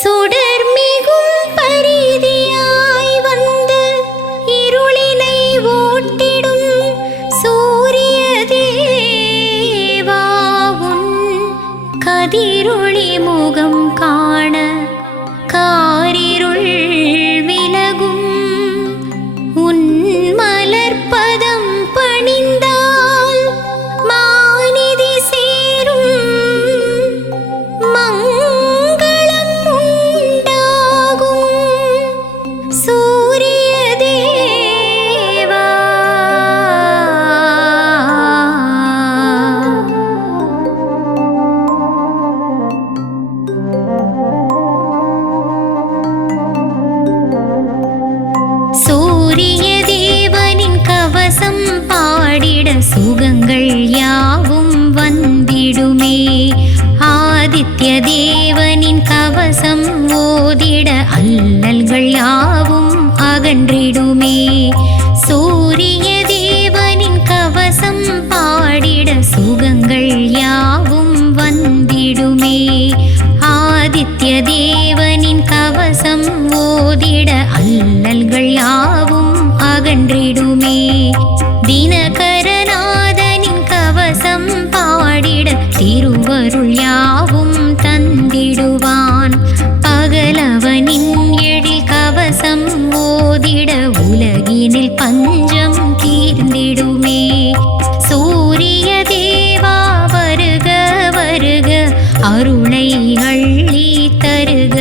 சுடர்மிகும் பரிதியாய் வந்து இருளினை ஓட்டிடும் சூரிய தேவா உன் கதிரொளி முகம் காண காரிருள் விலகும். உன் மலர்பதம் பணிந்தால் மாநிதி சேரும் மங்களம் உண்டாகும் சூரிய தேவா. சூரிய தேவனின் கவசம் பாடிட சுகங்கள் யாவும் வந்திடுமே. ஆதித்ய தேவனின் கவசம் ஓதிட அல்லல்கள் யாவும் அகன்றிடுமே. சூரிய தேவனின் கவசம் பாடிட சுகங்கள் யாவும் வந்திடுமே. ஆதித்ய தேவனின் கவசம் ஓதிட அல்லல்கள் யாவும் அகன்றிடுமே. தினகரநாதனின் கவசம் பாடிட திருவருள் யாவும் தந்திடுவான். பகலவனின் எழில் கவசம் ஓதிட உலகினில் பஞ்சம் தீர்ந்திடுமே. சூரிய தேவா வருக வருக அருளை அள்ளி தருக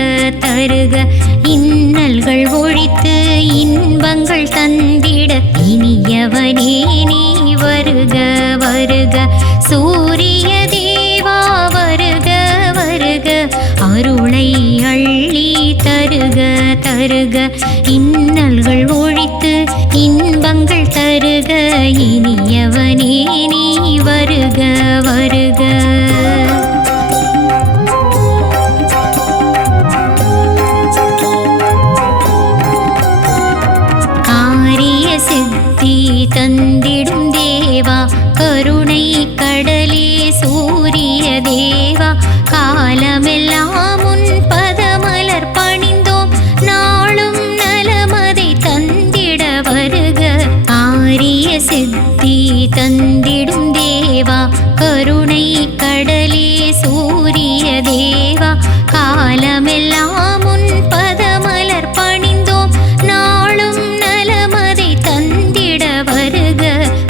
தருக. இன்னல்கள் ஒழித்து இன்பங்கள் தந்திட இனியவனே நீ வருக வருக. சூரிய தேவா வருக வருக அருளை அள்ளி தருக தருக. இன்னல்கள் ஒழித்து இன்பங்கள் தருக இனியவனே நீ வருக வருக. சித்தி தந்திடும் தேவா கருணை கடலே சூரிய தேவா. காலமெல்லாம் உன் பதமலர் பணிந்தோம் நாளும் நலமதை தந்திட வருக. ஆரிய சித்தி தந்திடும் தேவா கருணை கடலே சூரிய தேவா. காலமெல்லாம் உன் பதமலர் பணிந்தோம் நாளும் நலமதை தந்திட வருக.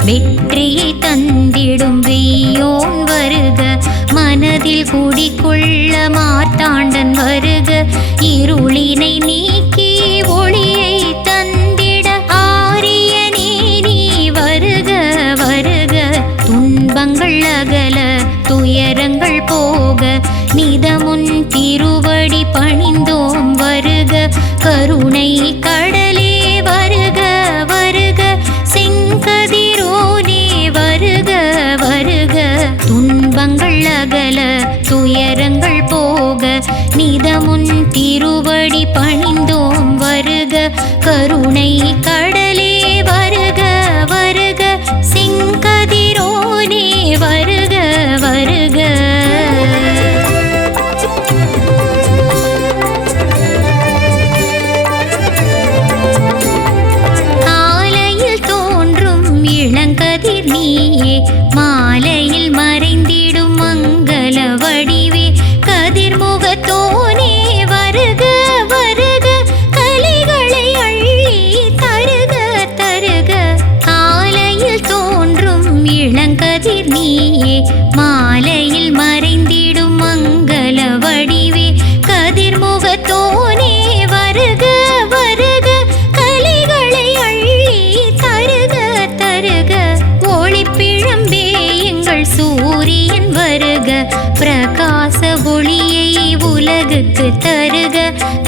வெற்றியை தந்திடும் வெய்யோன் வருக. மனதில் குடிகொள்ள மார்த்தாண்டன் வருக. இருளினை நீக்கி ஒளியை தந்திட ஆரியனே நீ வருக வருக. துன்பங்கள் அகல துயரங்கள் போக நிதமுன் திருவடி பணிந்தோம் வருக. கருணை கடலே வருக வருக. செங்கதிரோனே வருக வருக. துன்பங்கள் அகல துயரங்கள் போக நிதமுன் திருவடி பணிந்தோம் வருக. கருணை கடலே வருக வருக. செங்கதிரோனே வருக வருக. இளங்கதிர் நீயே மாலையில் மறைந்திடும் மங்கள வடிவே. கதிர்முகத்தோனே வருக வருக. கலிகளை அள்ளி தருக தருக. காலையில் தோன்றும் இளங்கதிர் நீயே மாலையில் மறைந்திடும் மங்கள வடிவே. கதிர்முகத்தோனே வருக வருக. கலிகளை அள்ளி தருக தருக. ஒளிப்பிழம்பே எங்கள் சூரியன் வருக. பிரகாச ஒளியை உலகுக்கு தருக.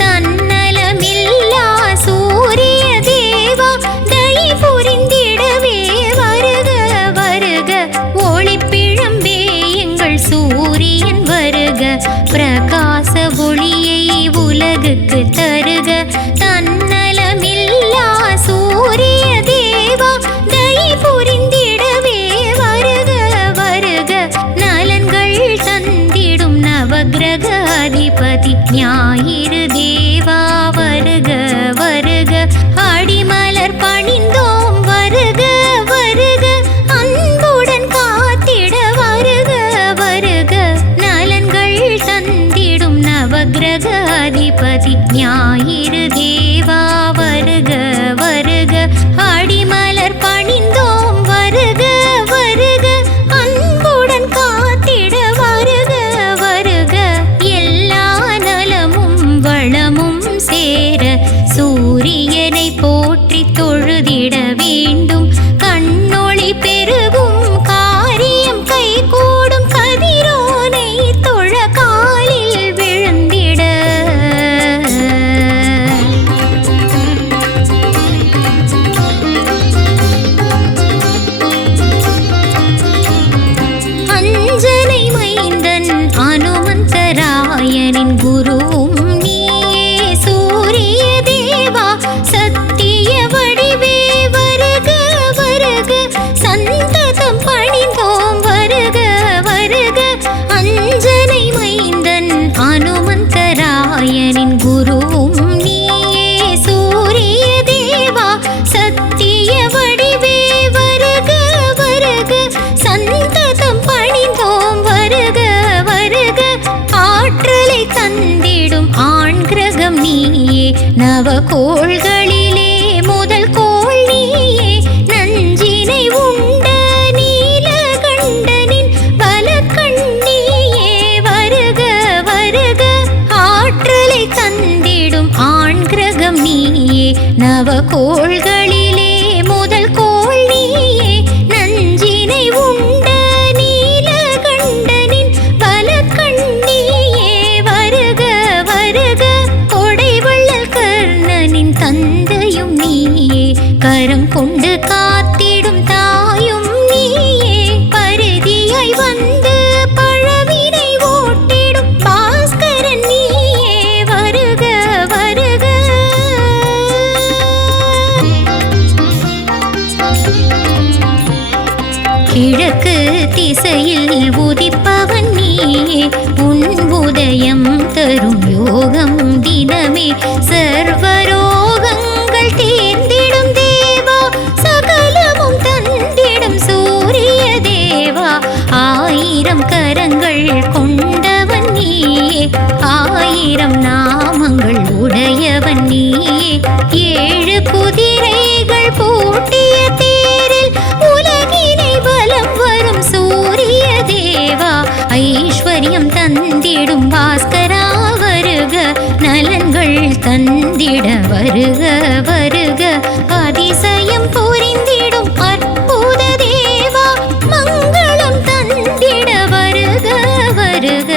தன்னலமில்லா சூரிய தேவா தயை புரிந்திடவே வருக வருக. ஒளிப்பிழம்பே எங்கள் சூரியன் வருக. பிரகாச ஒளியை உலகுக்கு தருக. தன்னலமில்லா சூரிய தேவா தயை புரிந்திடவே வருக வருக. நலன்கள் தந்திடும் நவ நவக்கிரக அதிபதி ஞாயிறு தேவா வருக வருக அடிமலர் பணிந்தோம் வருக வருக அன்புடன் காத்திட வருக வருக நலன்கள் தந்திடும் நவக்கிரக அதிபதி ஞாயிறு தேவா வருக வருக அடிமலர் பணிந்தோம் வருக வருக அன்புடன் காத்திட வருக வருக எல்லா நலமும் வளமும் சேர சூரியனை போற்றி தொழுதிட வேண்டும் கண்ணொளி பெருகும் காரியம் கைகூடும் கதிரோனை தொழ காலில் விழுந்திட அஞ்சனை மைந்தன் அனுமந்தராயனின் குருவும் நீயே சூரிய தேவா சத்திய வடிவே வருக வருக சந்ததம் பணிந்தோம் வருக வருக அஞ்சனை மைந்தன் அனுமந்தராயனின் குருவும் நீயே சூரிய தேவா சத்திய வடிவே வருக வருக சந்ததம் பணிந்தோம் வருக வருக ஆற்றலை தந்திடும் ஆண் கிரகம் நீயே நவகோள்களிலே முதல் கோள் நீயே நஞ்சினை உண்ட நீலகண்டனின் பலக்கண்ணியே வருக வருக ஆற்றலை தந்திடும் ஆண் கிரகம் நீயே நவகோள்களிலே முதல் கோள் நீயே நஞ்சினை உண்ட நீலகண்டனின் பலக்கண்ணியே வருக வருக கொடைவள்ளல் கர்ணனின் தந்தையும் நீயே கரம் கொண்டு காத்திடும் தாயும் நீயே பரிதியாய் வந்து பழவினை ஓட்டிடும் பாஸ்கரன் நீயே வருக வருக கிழக்கு திசையில் உதிப்பவன் நீயே உன் உதயம் தரும் யோகம் தினமே சர்வரோகங்கள் தீர்ந்திடும் தேவா சகலமும் தந்திடும் சூரிய தேவா ஆயிரம் கரங்கள் கொண்டவன் நீயே ஆயிரம் நாமங்கள் உடையவன் நீயே ஏழு குதிரைகள் பூட்டிய தேரில் உலகினை பலம் வரும் சூரிய தேவா ஐஸ்வர்யம் தந்திடும் பாஸ்கரா வருக நலன்கள் தந்திட வருக வருக அதிசயம் புரிந்திடும் அற்புத தேவா மங்களம் தந்திட வருக வருக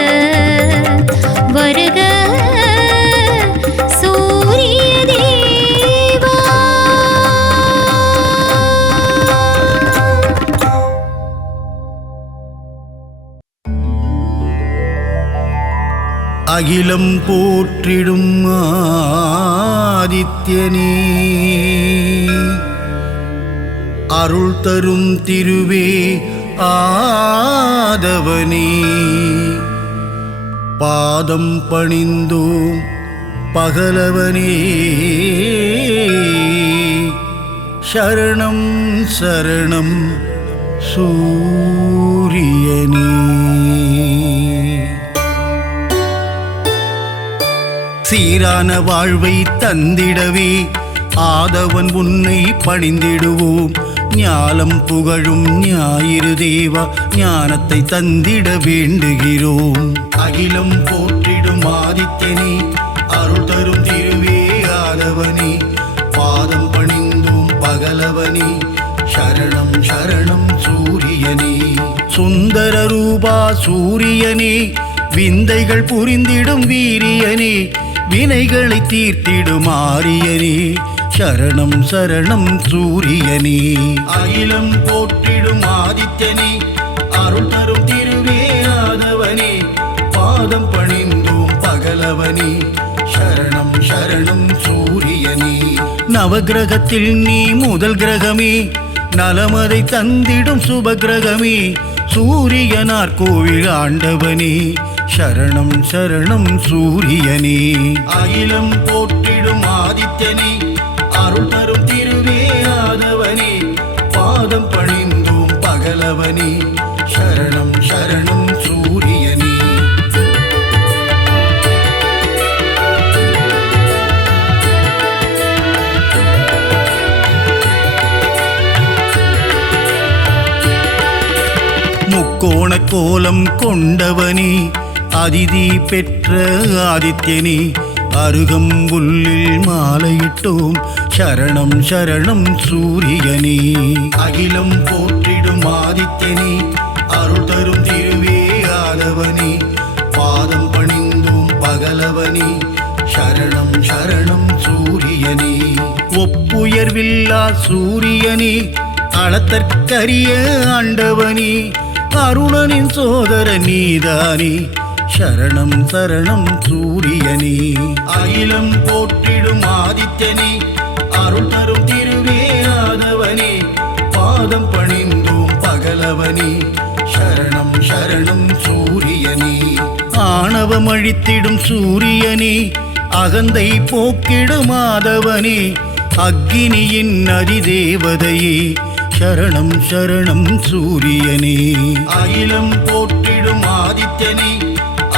வருக சூரிய தேவா அகிலம் போற்றிடும் ஆதித்யனே அருள் தரும் திருவே ஆதவனே பாதம் பணிந்தோம் பகலவனே சரணம் சரணம் சூரியனே சீரான வாழ்வை தந்திடவே ஆதவன் உன்னை பணிந்திடுவோம் ஞாலம் புகழும் ஞாயிறு தேவா ஞானத்தை தந்திட வேண்டுகிறோம் அகிலம் போற்றிடும் ஆதித்யனே அருள் தரும் திருவே ஆதவனே பாதம் பணிந்தோம் பகலவனே சரணம் சரணம் சூரியனே சுந்தர ரூபா சூரியனே விந்தைகள் புரிந்திடும் வீரியனே வினைகளை தீர்த்திடும் ஆரியனே சரணம் சரணம் சூரியனே அகிலம் போற்றிடும் ஆதித்யனே அருள் தரும் திருவே ஆதவனே பாதம் பணிந்தோம் பகலவனே சரணம் சரணம் சூரியனே நவகிரகத்தில் நீ முதல் கிரகமே நலமதை தந்திடும் சுபகிரகமே சூரியனார் கோவில் ஆண்டவனே சரணம் சரணம் சூரியனே. அகிலம் போற்றிடும் ஆதித்யனே, அருள் தரும் திருவே ஆதவனே, பாதம் பணிந்தோம் பகலவனே, சரணம் சரணம் சூரியனே. முக்கோண கோலம் கொண்டவனே, அதிதி பெற்ற ஆதித்யனே, அருகம்புல்லில் மாலையிட்டோம் சரணம் சரணம் சூரியனே. அகிலம் போற்றிடும் ஆதித்யனே, அருள் தரும் திருவே ஆதவனே, பாதம் பணிந்தோம் பகலவனே, சரணம் சரணம் சூரியனே. ஒப்புயர்வில்லா சூரியனே, அளத்தற்கரிய ஆண்டவனே, அருணனின் சோதர நீதானே, சரணம் சரணம் சூரியனே. அகிலம் போற்றிடும் ஆதித்யனே, அருள் தரும் திருவே ஆதவனே, பாதம் பணிந்தோம் பகலவனே, சரணம் சரணம் சூரியனே. ஆணவம் அழித்திடும் சூரியனே, அகந்தை போக்கிடும் ஆதவனே, அக்கினியின் அதிதேவதையே, சரணம் சரணம் சூரியனே. அகிலம் போற்றிடும் ஆதித்யனே,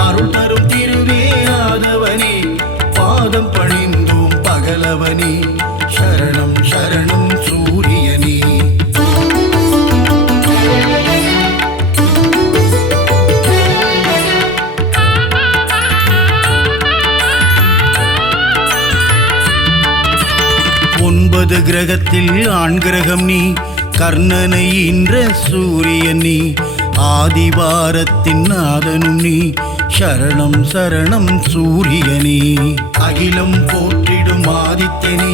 அருள் தரும் திருவே ஆதவனே, பாதம் பணிந்தோம் பகலவனே, சரணம் சரணம் சூரியனே. ஒன்பது கிரகத்தில் ஆண் கிரகம் நீ, கர்ணனை ஈன்ற சூரியன் நீ, ஆதிவாரத்தின் நாதனும் நீ, சரணம் சரணம் சூரியனே. அகிலம் போற்றிடும் ஆதித்யனே,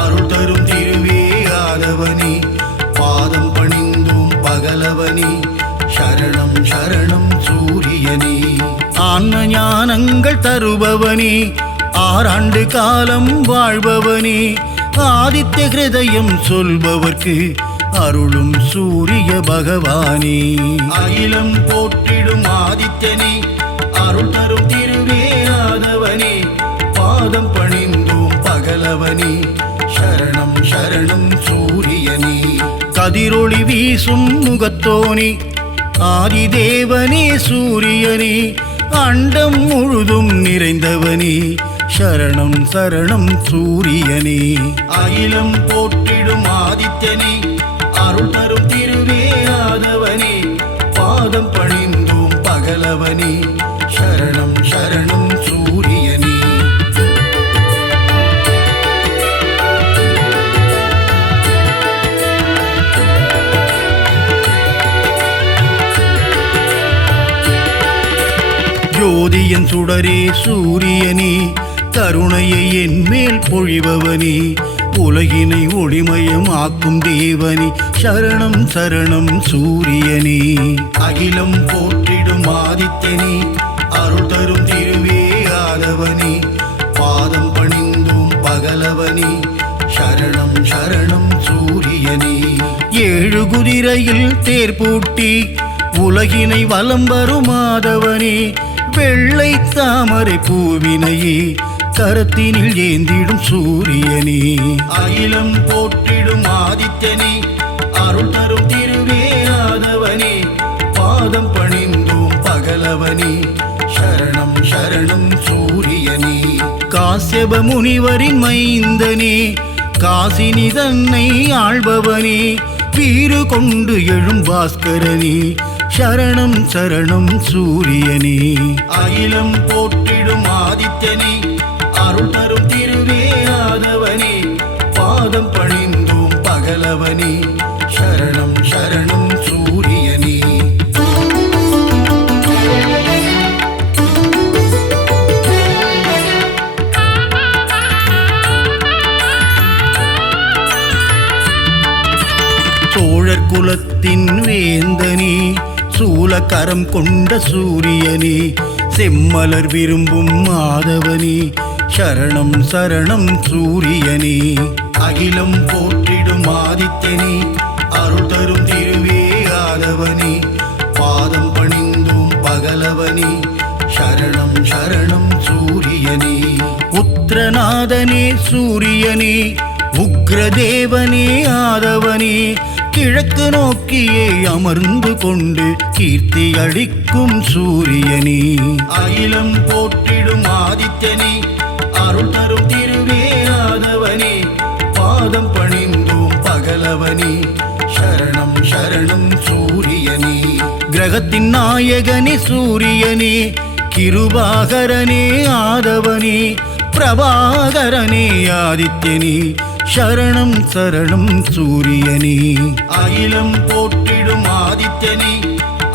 அருள் தரும் திருவே ஆதவனே, பாதம் பணிந்தோம் பகலவனே, சரணம் சரணம் சூரியனே. ஆன்ம ஞானங்கள் தருபவனே, ஆறாண்டு காலம் வாழ்பவனே, ஆதித்ய ஹிருதயம் சொல்பவர்க்கு அருளும் சூரிய பகவானே. அகிலம் போற்றிடும் ஆதித்யனே, அருள் தரும் திருவே ஆதவனே, பாதம் பணிந்தோம் பகலவனே, சரணம் சரணம் சூரியனே. கதிரொளி வீசும் முகத்தோனே, ஆதிதேவனே சூரியனே, அண்டம் முழுதும் நிறைந்தவனே, சரணம் சரணம் சூரியனே. அகிலம் போற்றிடும் ஆதித்யனே, அருள் தரும் திருவே ஆதவனே, பாதம் பணிந்தோம் பகலவனே, சரணம் சரணம் சூரியனே. ஜோதியன் சுடரே சூரியனே, கருணையை என் மேல் பொழிபவனே, உலகினை ஒளிமயம் ஆக்கும் தேவனே, சரணம் சரணம் சூரியனே. அகிலம் போற்றிடும் ஆதித்யனே, அருள் தரும் திருவே ஆதவனே, பாதம் பணிந்தோம் பகலவனே, சரணம் சரணம் சூரியனே. ஏழு குதிரையில் தேர் பூட்டி உலகினை வலம் வரும் ஆதவனே, வெள்ளை தாமரை பூவினையே கரத்தினில் ஏந்திடும் சூரியனே. அகிலம் போற்றிடும் ஆதித்யனே, அருள் தரும் திருவே ஆதவனே, பாதம் பணிந்தோம் பகலவனே, சரணம் சரணம் சூரியனே. காசியப முனிவரின் மைந்தனே, காசினி தன்னை ஆள்பவனே, வீறு கொண்டு எழும் பாஸ்கரனே, சரணம் சரணம் சூரியனே. அகிலம் போற்றிடும் ஆதித்யனே, அருள் தரும் திருவே ஆதவனே, பாதம் பணிந்தோம் பகலவனே, சரணம் சரணம் சூரியனே. சோழர் குலத்தின் வேந்தனே, சூலக்கரம் கொண்ட சூரியனே, செம்மலர் விரும்பும் மாதவனே, சரணம் சரணம் சூரியனே. அகிலம் போற்றிடும் ஆதித்யனே, அருள் தரும் திருவே ஆதவனே, பாதம் பணிந்தோம் பகலவனே, சரணம் சரணம் சூரியனே. உத்திரநாதனே சூரியனே, உக்ரதேவனே ஆதவனே, கிழக்கு நோக்கியே அமர்ந்து கொண்டு கீர்த்தி அளிக்கும் சூரியனே. அகிலம் போற்றிடும் ஆதித்யனே, அருள் தரும் திருவே ஆதவனே, பாதம் பணிந்தோம் பகலவனே, சரணம் சரணம் சூரியனே. கிரகத்தின் நாயகனே சூரியனே, கிருபாகரனே ஆதவனே, பிரபாகரனே ஆதித்யனே, சரணம் சரணம் சூரியனே. அகிலம் போற்றிடும் ஆதித்யனே,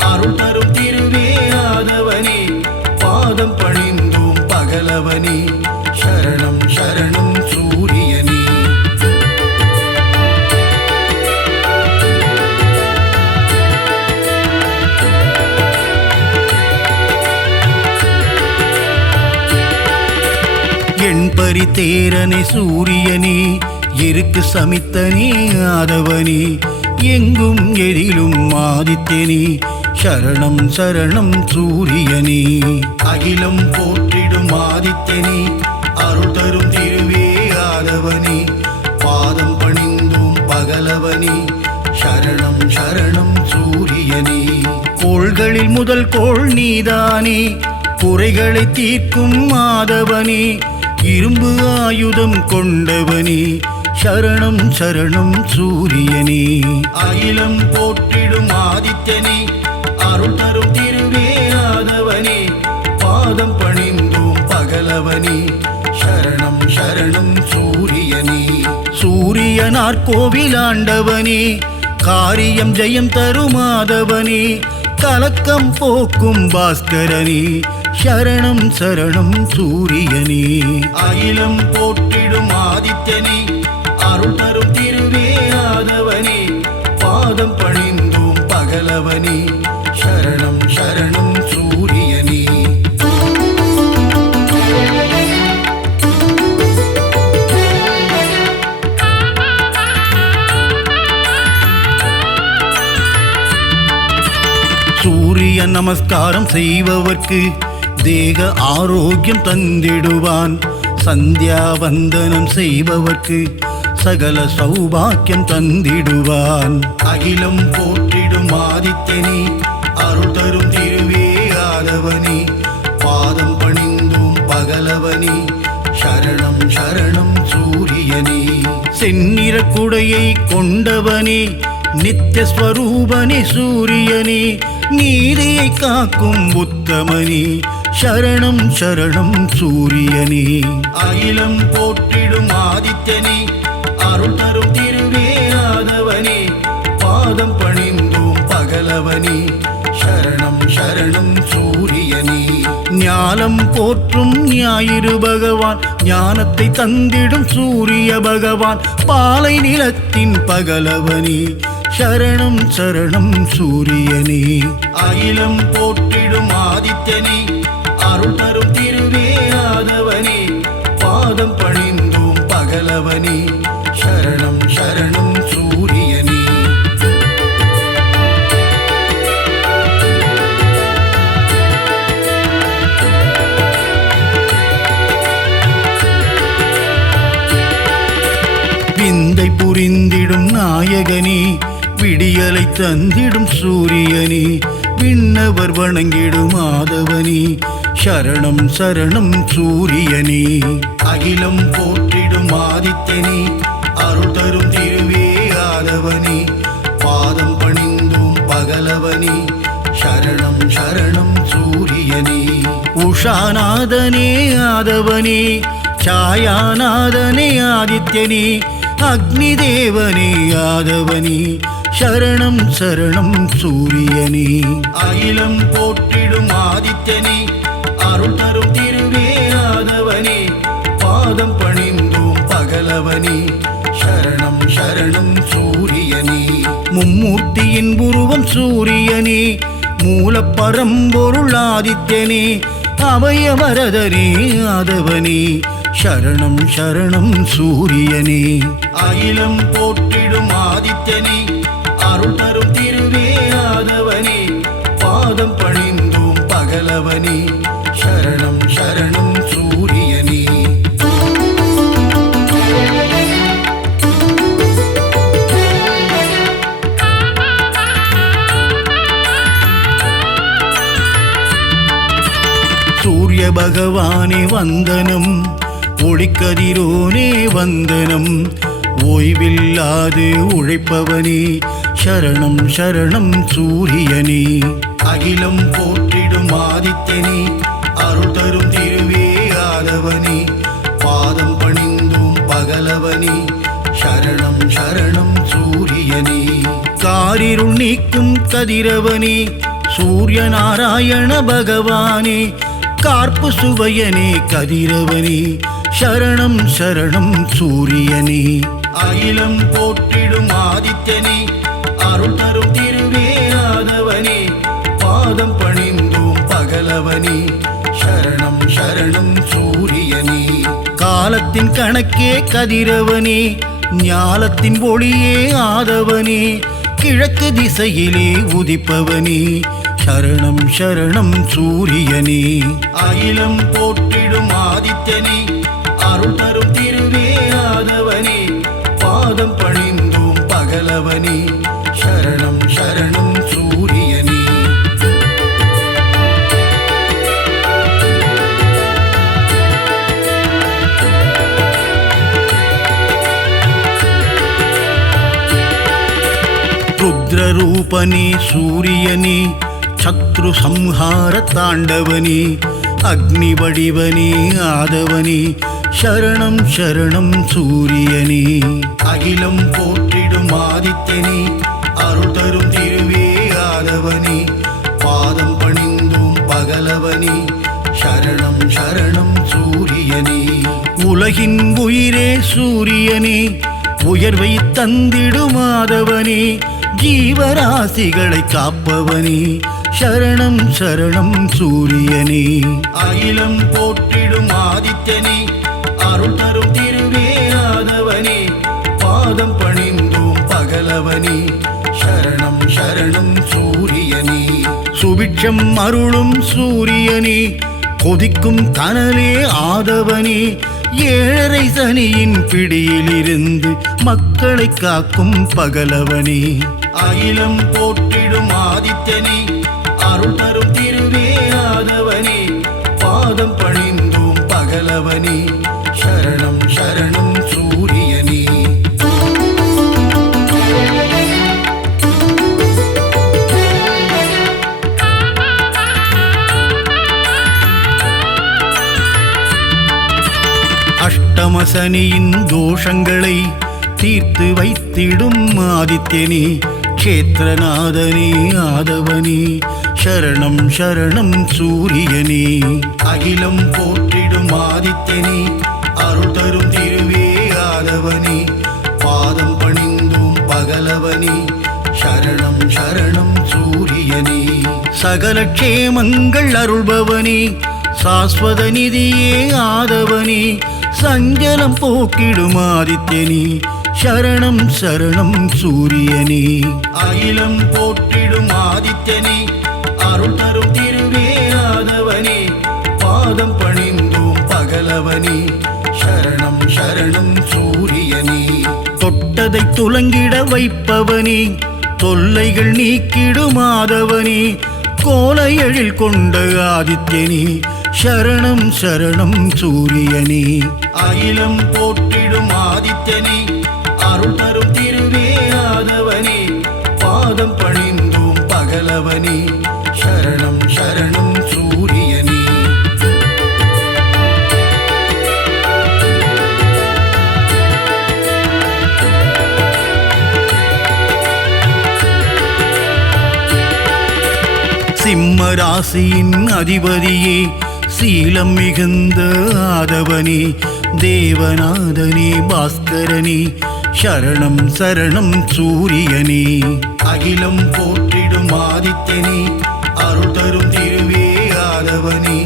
அருள் தரும் திருவே ஆதவனே, பாதம் பணிந்தோம் பகலவனே, சரணம் சரணம் சூரியனே. எண்பரி தேரனே சூரியனே, எருக்கு சமித்தனே ஆதவனே, எங்கும் எதிலும் ஆதித்யனே, சரணம் சரணம் சூரியனே. அகிலம் போற்றிடும் ஆதித்யனே, அருள் தரும் திருவே ஆதவனே, பாதம் பணிந்தோம் பகலவனே, சரணம் சரணம் சூரியனே. கோள்களில் முதல் கோள் நீதானே, குறைகளை தீர்க்கும் ஆதவனே, இரும்பு ஆயுதம் கொண்டவனே, சரணம் சரணம் சூரியனே. அகிலம் போற்றிடும் ஆதித்யனே, அருள் தரும் திருவே ஆதவனே, பாதம் பணிந்தோம் பகலவனே, சரணம் சரணம் சூரியனே. சூரியனார் கோவிலாண்டவனே, காரியம் ஜெயம் தரும் ஆதவனே, கலக்கம் போக்கும் பாஸ்கரனே, சரணம் சரணம் சூரியனே. அகிலம் போற்றிடும் ஆதித்யனே, அருள் தரும் திருவே ஆதவனே, பாதம் பணிந்தோம் பகலவனே, சரணம் சரணம் சூரியனே. சூரிய நமஸ்காரம் செய்பவர்க்கு தேக ஆரோக்கியம் தந்திடுவான், சந்தியாவந்தனம் செய்பவர்க்கு சகல சௌபாக்கியம் தந்திடுவான். அகிலம் போற்றிடும் ஆதித்யனே, அருள் தரும் திருவே ஆதவனே, பாதம் பணிந்தோம் பகலவனே, சரணம் சரணம் சூரியனே. செந்நிற குடையை கொண்டவனே, நித்தியஸ்வரூபனே சூரியனே, நீதியை காக்கும் உத்தமனே, சரணம் சரணம் சூரியனே. அகிலம் போற்றிடும் ஆதித்யனே, அருள் தரும் திருவே ஆதவனே, பாதம் பணிந்தோம் பகலவனே, சரணம் சரணம் சூரியனே. ஞானம் போற்றும் ஞாயிறு பகவான், ஞானத்தை தந்திடும் சூரிய பகவான், பாலை நிலத்தின் பகலவனே, சரணம் சரணம் சூரியனே. அகிலம் போற்றிடும் ஆதித்யனே, அருள் தரும் திருவே ஆதவனே, பாதம் பணிந்தோம் பகலவனே, சரணம் சரணம் சூரியனே. விந்தை புரிந்திடும் நாயகனே, விடியலை தந்திடும் சூரியனே, விண்ணவர் வணங்கிடும் ஆதவனே, சரணம் சரணம் சூரியனே. அகிலம் போற்றிடும் ஆதித்யனே, அருள் தரும் திருவே ஆதவனே, பாதம் பணிந்தோம் பகலவனே, சரணம் சரணம் சூரியனே. உஷாநாதனே ஆதவனே, சாயாநாதனே ஆதித்யனே, அக்னி தேவனே ஆதவனே, சரணம் சரணம் சூரியனே. அகிலம் போற்றிடும் ஆதித்யனே, அருள் தரும் திருவே ஆதவனே, பாதம் பணிந்தோம் பகலவனே, சரணம் சரணம் சூரியனே. மும்மூர்த்தியின் உருவம் சூரியனே, மூலப்பரம்பொருள் ஆதித்யனே, அபயவரதனே ஆதவனே, சரணம் சரணம் சூரியனே. அகிலம் போற்றிடும் ஆதித்யனே, அருள் தரும் திருவே ஆதவனே, பாதம் பணிந்தோம் பகலவனே, சரணம் சரணம் சூரியனே. சூரிய பகவானே வந்தனம், ஒளிக்கதிரோனே வந்தனம், ஓய்வில்லாது உழைப்பவனே சரணம் சரணம் சூரியனே. அகிலம் போற்றிடும் ஆதித்யனே, அருள் தரும் திருவே ஆதவனே, பாதம் பணிந்தும் பகலவனே சரணம் சரணம் சூரியனே. காரிருள் நீக்கும் கதிரவனே சூரிய நாராயண பகவானே, கார்ப்பு சுவையனே கதிரவனே சரணம் சரணம் சூரியனே. அகிலம் போற்றிடும் ஆதித்யனே, அருள் தரும் திருவே ஆதவனே, பாதம் பணிந்தோம் பகலவனே சரணம் சரணம் சூரியனே. காலத்தின் கணக்கே கதிரவனே, ஞாலத்தின் ஒளியே ஆதவனே, கிழக்கு திசையிலே உதிப்பவனே சரணம் சரணம் சூரியனே. அகிலம் போற்றிடும் ஆதித்யனே, அருள் தரும் திருவே ஆதவனே, பாதம் பணிந்தோம் பகலவனே சரணம் சரணம் சூரியனே. ருத்ரரூபனே சூரியனே, சத்ரு சம்ஹார தாண்டவனே, அக்னி வடிவனே ஆதவனே சரணம் சரணம் சூரியனே. அகிலம் போற்றிடும் ஆதித்யனே, அருள் தரும் திருவே ஆதவனே, பாதம் பணிந்தோம் பகலவனே சரணம் சரணம் சூரியனே. உலகின் உயிரே சூரியனே, உயர்வை தந்திடும் ஆதவனே, ஜீவராசிகளை காப்பவனே சரணம் சரணம் சூரியனே. அகிலம் போற்றிடும் ஆதித்யனே, அருள் தரும் திருவே ஆதவனே, பாதம் பணிந்தோம் பகலவனே சரணம் சரணம் சூரியனே. சுபிட்சம் அருளும் சூரியனே, கொதிக்கும் கனலே ஆதவனே, ஏழரை சனியின் பிடியிலிருந்து மக்களை காக்கும் பகலவனே. அகிலம் போற்றிடும் ஆதித்யனே, அருள் தரும் திருவே ஆதவனே, பாதம் பணிந்தோம் பகலவனே சரணம் சரணம் சூரியனே. அஷ்டமசனியின் தோஷங்களை தீர்த்து வைத்திடும் ஆதித்யனே, க்ஷேத்ரநாதனே ஆதவனே சரணம் சரணம் சூரியனே. அகிலம் போற்றிடும் ஆதித்யனே, அருள் தரும் திருவே ஆதவனே, பாதம் பணிந்தோம் பகலவனே சரணம் சரணம் சூரியனே. சகல க்ஷேமங்கள் அருள்பவனே, சாஸ்வத நிதியே ஆதவனே, சஞ்சலம் போக்கிடும் ஆதித்யனே சரணம் சரணம் சூரியனே. அகிலம் போற்றிடும் ஆதித்யனே, அருள் தரும் திருவே ஆதவனே, பாதம் பணிந்தோம் பகலவனே சரணம் சரணம் சூரியனே. தொட்டதை துலங்கிட வைப்பவனே, தொல்லைகள் நீக்கிடும் ஆதவனே, கோல எழில் கொண்ட ஆதித்யனே சரணம் சரணம் சூரியனே. அகிலம் போற்றிடும் ஆதித்யனே, அருள் தரும் திருவே ஆதவனே, பாதம் பணிந்தோம் பகலவனே சரணம் சரணம் சூரியனே. சிம்ம ராசியின் அதிபதியே, சீலம் மிகுந்த ஆதவனே, தேவநாதனே பாஸ்கரனே சரணம் சரணம் சூரியனே. அகிலம் போற்றிடும் ஆதித்யனே, அருள் தரும் திருவே ஆதவனே,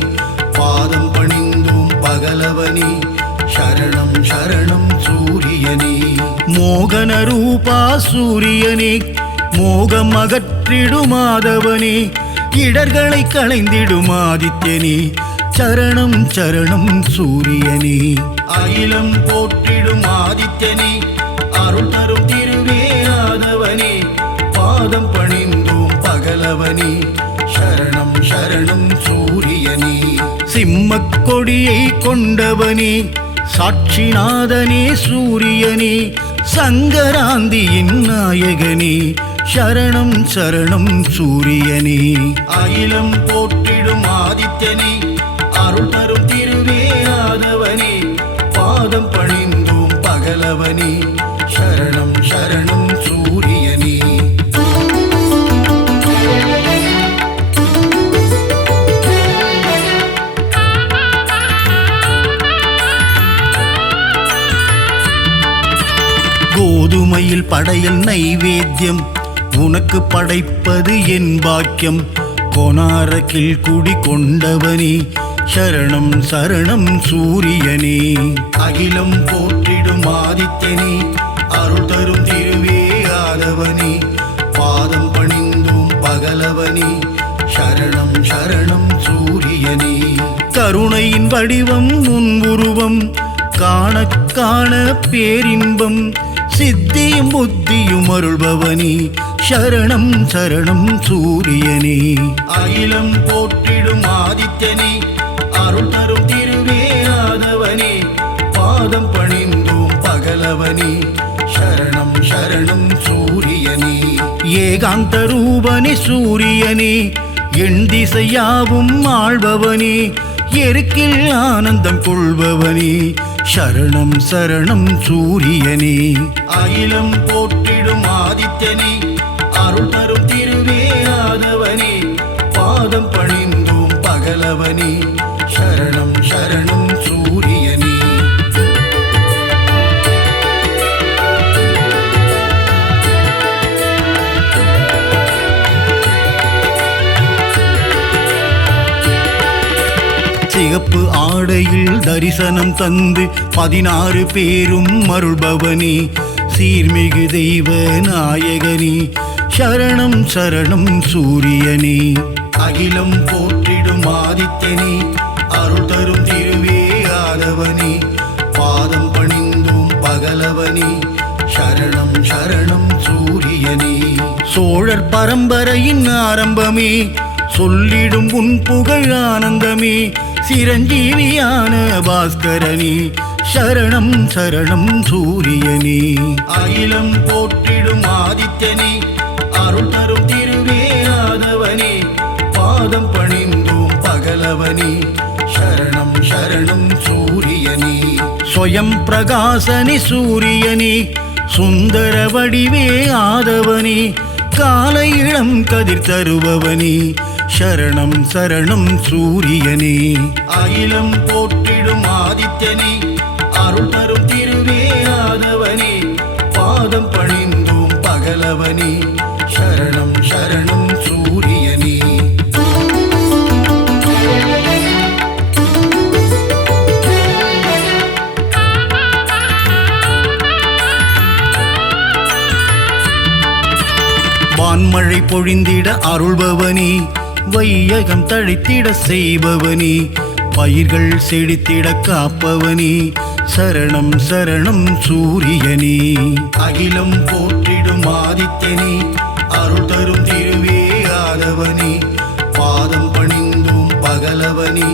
பாதம் பணிந்தோம் பகலவனே சரணம் சரணம் சூரியனே. மோகன ரூபா சூரியனே, மோகம் அகற்றிடும் ஆதவனே, இடர்களை களைந்திடும் ஆதித்யனே சரணம் சரணம் சூரியனே. அகிலம் போற்றிடும் ஆதித்யனே, அருள் தரும் திருவே ஆதவனே, பாதம் பணிந்தோம் பகலவனே, சரணம் சரணம் சூரியனே. சிம்மக் கொடியை கொண்டவனே, சாட்சிநாதனே சூரியனே, சங்கராந்தியின் நாயகனே, சரணம் சரணம் சூரியனே. அகிலம் போற்றிடும் ஆதித்யனே, அருள் தரும் திருவே ஆதவனே, பாதம் பணிந்தோம் பகலவனே, சரணம் சரணம் சூரியனே. கோதுமையில் படையல் நைவேத்தியம் உனக்கு படைப்பது என் பாக்கியம், கொனாரக்கில் குடி கொண்டவனே, சரணம் சரணம் சூரியனே. அகிலம் போற்றிடும் ஆதித்யனே, அருள் தரும் திருவே ஆதவனே, பாதம் பணிந்தோம் பகலவனே, சரணம் சரணம் சூரியனே. கருணையின் வடிவம் உன் உருவம் காண காண பேரின்பம், சித்தியும் புத்தியும் அருள்பவனே, சரணம் சரணம் சூரியனே. அகிலம் போற்றிடும் ஆதித்யனே, அருள் தரும் திருவே ஆதவனே, பாதம் பணிந்தோம் பகலவனே, சரணம் சரணம் சூரியனே. ஏகாந்த ரூபனே சூரியனே, எண் திசையாவும் ஆள்பவனே, எருக்கில் ஆனந்தம் கொள்பவனே, சரணம் சரணம் சூரியனே. அகிலம் போற்றிடும் ஆதித்யனே, அருள் தரும் திருவே ஆதவனே, பாதம் பணிந்தோம் பகலவனே, சரணம் சரணம் சூரியனே. சிகப்பு ஆடையில் தரிசனம் தந்து 16 பேரும் அருள்பவனே, சீர்மிகு தெய்வ நாயகனே, சரணம் சரணம் சூரியனே. அகிலம் போற்றிடும் ஆதித்யனே, அருள் தரும் திருவே ஆதவனே, பாதம் பணிந்தோம் பகலவனே, சரணம் சரணம் சூரியனே. சோழர் பரம்பரையின் ஆரம்பமே, சொல்லிடும் உன் புகழ் ஆனந்தமே, சிரஞ்சீவியான பாஸ்கரனே, சரணம் சரணம் சூரியனே. அகிலம் போற்றிடும் ஆதித்யனே, அருள் தரும் திருவே ஆதவனே, பாதம் பணிந்தோம் பகலவனே, சரணம் சரணம் சூரியனே. ஸ்வயம் பிரகாசனே சூரியனே, சுந்தர வடிவே ஆதவனே, காலை இளம் கதிர் தருபவனே, சரணம் சரணம் சூரியனே. அகிலம் போற்றிடும் ஆதித்யனே, அருள் தரும் திருவே ஆதவனே, பாதம் பணிந்தோம் பகலவனே, சரணம் சரணம் சூரியனே. வான்மழை பொழிந்திட அருள்பவனே, வையகம் தழைத்திட செய்பவனே, பயிர்கள் செழித்திட காப்பவனே, சரணம் சரணம் சூரியனே. அகிலம் போற்றிடும் ஆதித்யனே, அருள் தரும் திருவே ஆதவனே, பாதம் பணிந்தோம் பகலவனே,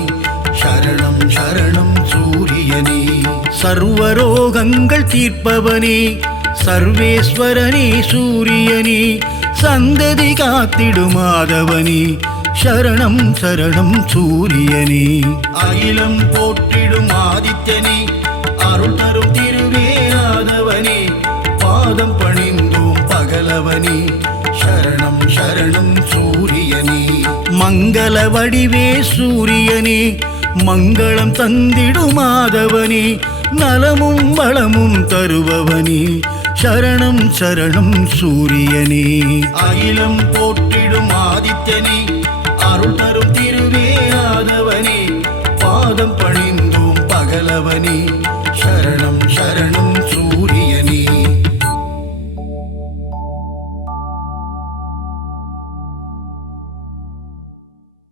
சரணம் சரணம் சூரியனே. சர்வரோகங்கள் தீர்ப்பவனே, சர்வேஸ்வரனே சூரியனே, சந்ததி காத்திடும் ஆதவனே, சரணம் சரணம் சூரியனே. அகிலம் போற்றிடும் ஆதித்யனே, அருள் தரும் திருவே ஆதவனே, பாதம் பணிந்தோம் பகலவனே, சரணம் சரணம் சூரியனே. மங்கள வடிவே சூரியனே, மங்களம் தந்திடும் ஆதவனே, நலமும் வளமும் தருபவனே, சரணம் சரணம் சூரியனே. அகிலம் போற்றிடும் ஆதித்யனே, அருள் தரும் திருவே ஆதவனே, பாதம் பணிந்தோம் பகலவனே,